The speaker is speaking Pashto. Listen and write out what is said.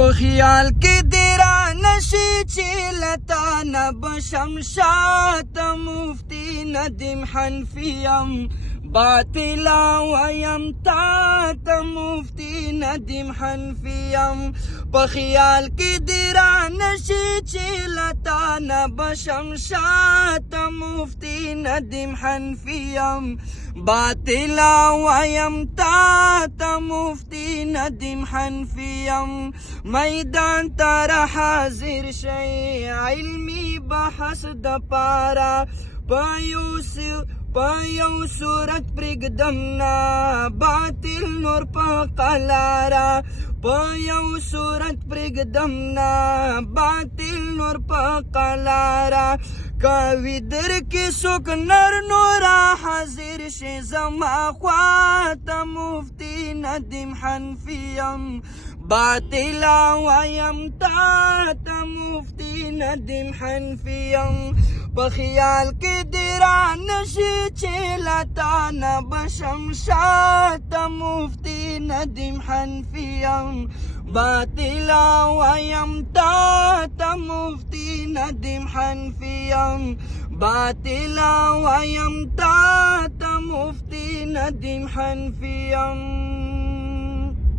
په خیال کې دې را نشي چې لتا نه بشم شاته مفتي ندیم حنفي یم باطلا ویم تا ته مفتي ندیم حنفي یم په خیال کې دې را نشي چې لتا نه بشم شاته مفتي ندیم حنفي یم باطلا ویم تا ته مفتي ندیم حنفي یم میدان تر حاضر شي علمي بحث د پاره په یو صورت پرېږدم نه باطل نور په قلاره په یو صورت پرېږدم نه باطل نور په قلاره کاوي در کې څوک نر نوره حاضر شي زما خواته مفتي ندیم حنفي یم باطلا ویم تا ته مفتي ندیم حنفي یم په خیال کې دې را نشي چې لتا نه بشم شاته مفتي ندیم حنفي یم باطلا ویم تا ته مفتي ندیم حنفي یم باطلا ویم تا ته مفتي ندیم حنفي یم